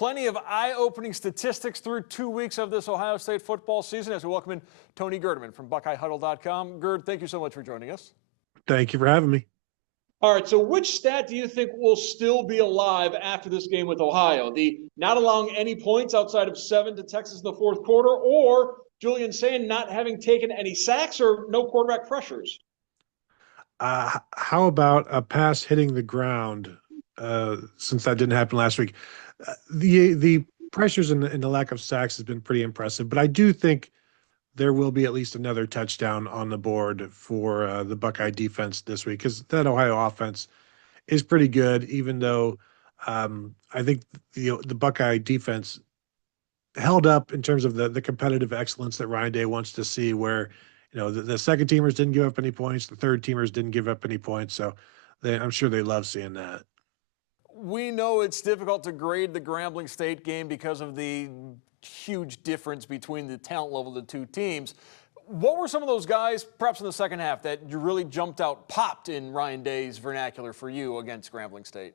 Plenty of eye-opening statistics through 2 weeks of this Ohio State football season as we welcome in Tony Gerdeman from BuckeyeHuddle.com. Gerd, thank you so much for joining us. Thank you for having me. All right, so which stat do you think will still be alive after this game with Ohio? The not allowing any points outside of 7 to Texas in the fourth quarter, or Julian Sayin not having taken any sacks or no quarterback pressures? How about a pass hitting the ground? Since that didn't happen last week, the pressures and the lack of sacks has been pretty impressive. But I do think there will be at least another touchdown on the board for the Buckeye defense this week, because that Ohio offense is pretty good. Even though I think the Buckeye defense held up in terms of the competitive excellence that Ryan Day wants to see, where the second teamers didn't give up any points, the third teamers didn't give up any points. So I'm sure they love seeing that. We know it's difficult to grade the Grambling State game because of the huge difference between the talent level of the two teams. What were some of those guys, perhaps in the second half, that you really jumped out, popped in Ryan Day's vernacular for you against Grambling State?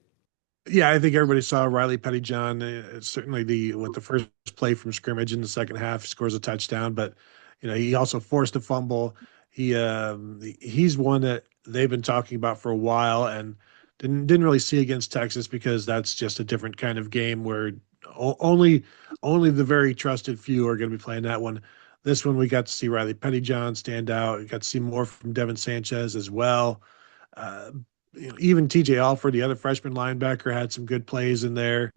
Yeah, I think everybody saw Riley Pettyjohn. Certainly the first play from scrimmage in the second half, scores a touchdown, but he also forced a fumble. He's one that they've been talking about for a while and didn't really see against Texas, because that's just a different kind of game where only the very trusted few are going to be playing that one. This one we got to see Riley Pettyjohn stand out. We got to see more from Devin Sanchez as well. Even TJ Alford, the other freshman linebacker, had some good plays in there.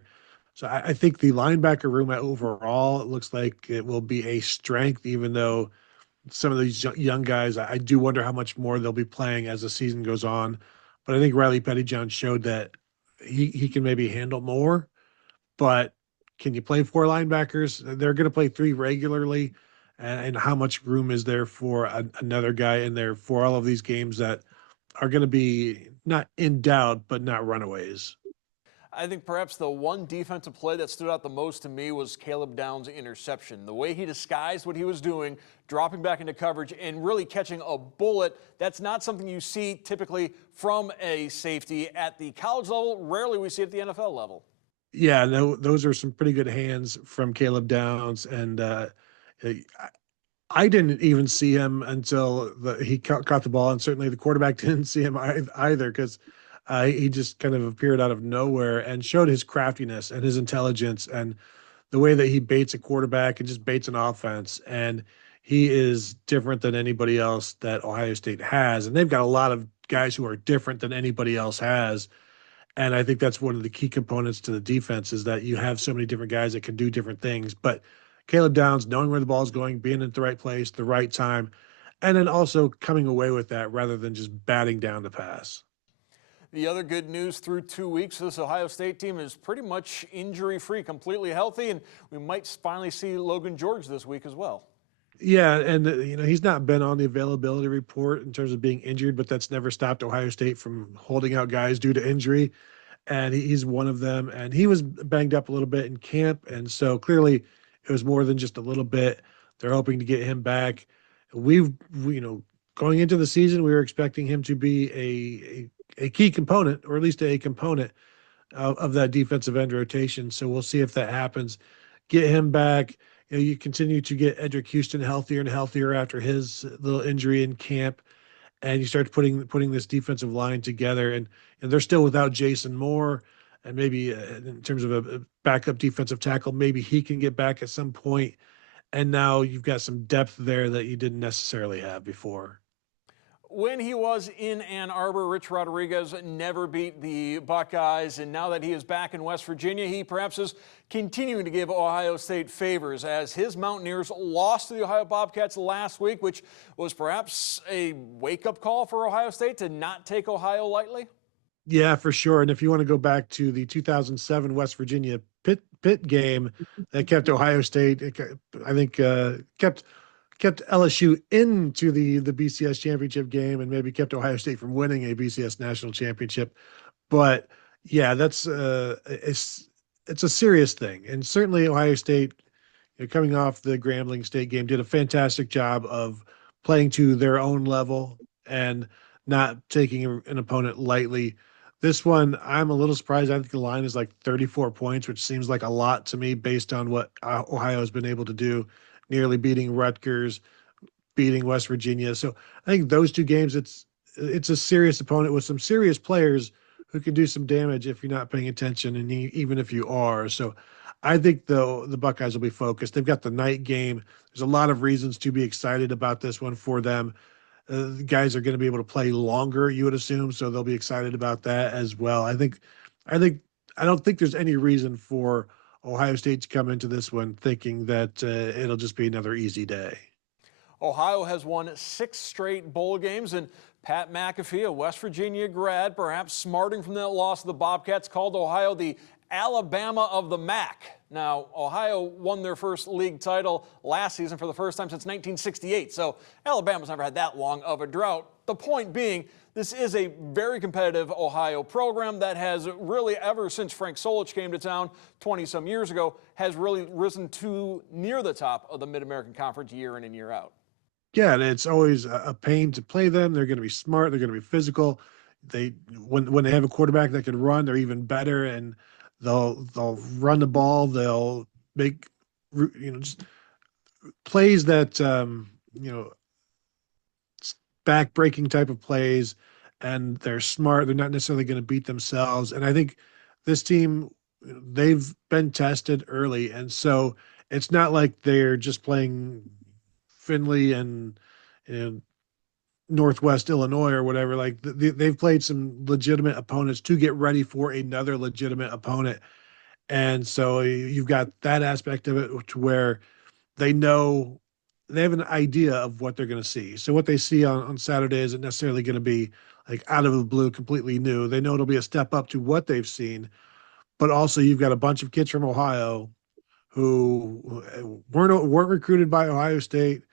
So I think the linebacker room overall, it looks like it will be a strength, even though some of these young guys, I do wonder how much more they'll be playing as the season goes on. But I think Riley Pettyjohn showed that he can maybe handle more. But can you play 4 linebackers? They're going to play 3 regularly. And how much room is there for another guy in there for all of these games that are going to be not in doubt, but not runaways? I think perhaps the one defensive play that stood out the most to me was Caleb Downs' interception. The way he disguised what he was doing, dropping back into coverage and really catching a bullet, that's not something you see typically from a safety at the college level. Rarely we see it at the NFL level. Yeah, no, those are some pretty good hands from Caleb Downs. And I didn't even see him until he caught the ball, and certainly the quarterback didn't see him either, because he just kind of appeared out of nowhere and showed his craftiness and his intelligence and the way that he baits a quarterback and just baits an offense. And he is different than anybody else that Ohio State has. And they've got a lot of guys who are different than anybody else has. And I think that's one of the key components to the defense, is that you have so many different guys that can do different things. But Caleb Downs, knowing where the ball is going, being at the right place, the right time, and then also coming away with that rather than just batting down the pass. The other good news through 2 weeks, this Ohio State team is pretty much injury-free, completely healthy, and we might finally see Logan George this week as well. Yeah, and he's not been on the availability report in terms of being injured, but that's never stopped Ohio State from holding out guys due to injury, and he's one of them. And he was banged up a little bit in camp, and so clearly it was more than just a little bit. They're hoping to get him back. Going into the season, we were expecting him to be a key component, or at least a component of that defensive end rotation. So we'll see if that happens. Get him back. You continue to get Edric Houston healthier and healthier after his little injury in camp, and you start putting this defensive line together. And they're still without Jason Moore, and maybe in terms of a backup defensive tackle, maybe he can get back at some point. And now you've got some depth there that you didn't necessarily have before. When he was in Ann Arbor, Rich Rodriguez never beat the Buckeyes, and now that he is back in West Virginia, he perhaps is continuing to give Ohio State favors as his Mountaineers lost to the Ohio Bobcats last week, which was perhaps a wake-up call for Ohio State to not take Ohio lightly. Yeah, for sure. And if you want to go back to the 2007 West Virginia Pitt game that kept Ohio State, I think, kept LSU into the BCS championship game, and maybe kept Ohio State from winning a BCS national championship. But yeah, that's it's a serious thing. And certainly Ohio State, coming off the Grambling State game, did a fantastic job of playing to their own level and not taking an opponent lightly. This one, I'm a little surprised. I think the line is like 34 points, which seems like a lot to me based on what Ohio has been able to do, nearly beating Rutgers, beating West Virginia. So I think those two games, it's a serious opponent with some serious players who can do some damage if you're not paying attention, and even if you are. So I think the Buckeyes will be focused. They've got the night game. There's a lot of reasons to be excited about this one for them. The guys are going to be able to play longer, you would assume, so they'll be excited about that as well. I think, I don't think there's any reason for Ohio State to come into this one thinking that it'll just be another easy day. Ohio has won 6 straight bowl games, and Pat McAfee, a West Virginia grad, perhaps smarting from that loss to the Bobcats, called Ohio the Alabama of the MAC. Now, Ohio won their first league title last season for the first time since 1968, so Alabama's never had that long of a drought. The point being, this is a very competitive Ohio program that has really, ever since Frank Solich came to town 20-some years ago, has really risen to near the top of the Mid-American Conference year in and year out. Yeah, and it's always a pain to play them. They're going to be smart. They're going to be physical. They when they have a quarterback that can run, they're even better, and they'll run the ball. They'll make just plays that back breaking type of plays, and they're smart. They're not necessarily going to beat themselves. And I think this team, they've been tested early, and so it's not like they're just playing Finley and Northwest Illinois or whatever. Like they've played some legitimate opponents to get ready for another legitimate opponent, and so you've got that aspect of it to where they know they have an idea of what they're going to see. So what they see on Saturday isn't necessarily going to be like out of the blue, completely new. They know it'll be a step up to what they've seen, but also you've got a bunch of kids from Ohio who weren't recruited by Ohio State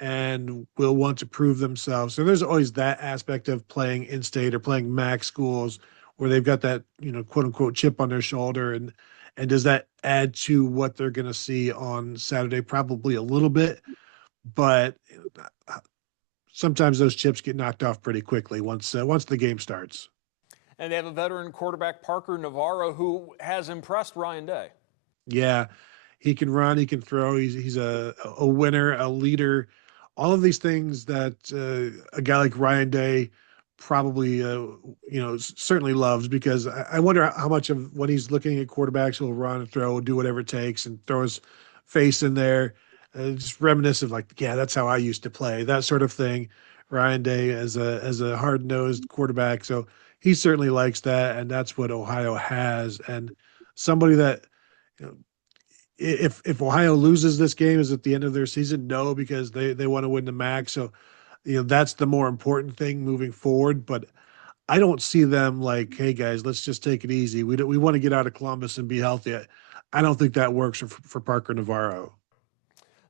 and will want to prove themselves. So there's always that aspect of playing in state or playing MAC schools where they've got that, quote unquote chip on their shoulder. And does that add to what they're going to see on Saturday? Probably a little bit, but sometimes those chips get knocked off pretty quickly once the game starts. And they have a veteran quarterback, Parker Navarro, who has impressed Ryan Day. Yeah, he can run, he can throw. He's a winner, a leader. All of these things that a guy like Ryan Day probably certainly loves, because I wonder how much of when he's looking at quarterbacks will run and throw, do whatever it takes, and throw his face in there. Just reminiscent, like, yeah, that's how I used to play, that sort of thing. Ryan Day as a hard nosed quarterback, so he certainly likes that, and that's what Ohio has. And somebody that, you know, if Ohio loses this game, is at the end of their season? No, because they want to win the MAC. So, that's the more important thing moving forward. But I don't see them like, hey guys, let's just take it easy. We want to get out of Columbus and be healthy. I don't think that works for Parker Navarro.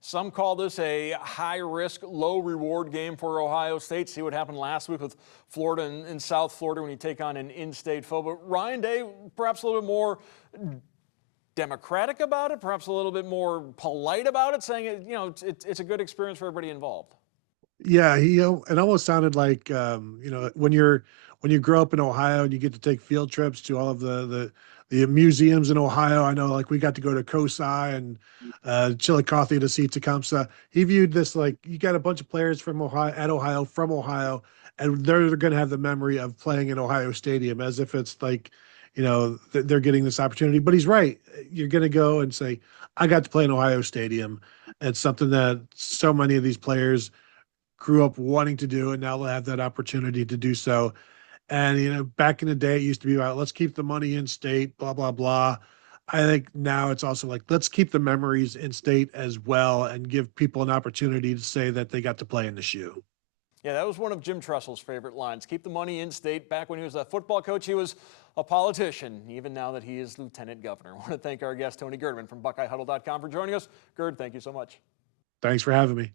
Some call this a high-risk, low-reward game for Ohio State. See what happened last week with Florida and South Florida when you take on an in-state foe. But Ryan Day, perhaps a little bit more democratic about it, perhaps a little bit more polite about it, saying it's a good experience for everybody involved. Yeah, it almost sounded like when you grow up in Ohio and you get to take field trips to all of the museums in Ohio. I know, like, we got to go to COSI and Chillicothe to see Tecumseh. He viewed this like, you got a bunch of players from Ohio, and they're going to have the memory of playing in Ohio Stadium as if it's like, they're getting this opportunity. But he's right. You're going to go and say, I got to play in Ohio Stadium. It's something that so many of these players grew up wanting to do, and now they'll have that opportunity to do so. And, back in the day, it used to be about, let's keep the money in state, blah, blah, blah. I think now it's also like, let's keep the memories in state as well and give people an opportunity to say that they got to play in the shoe. Yeah, that was one of Jim Tressel's favorite lines. Keep the money in state. Back when he was a football coach, he was a politician. Even now that he is lieutenant governor. I want to thank our guest, Tony Gerdeman from BuckeyeHuddle.com, for joining us. Gerd, thank you so much. Thanks for having me.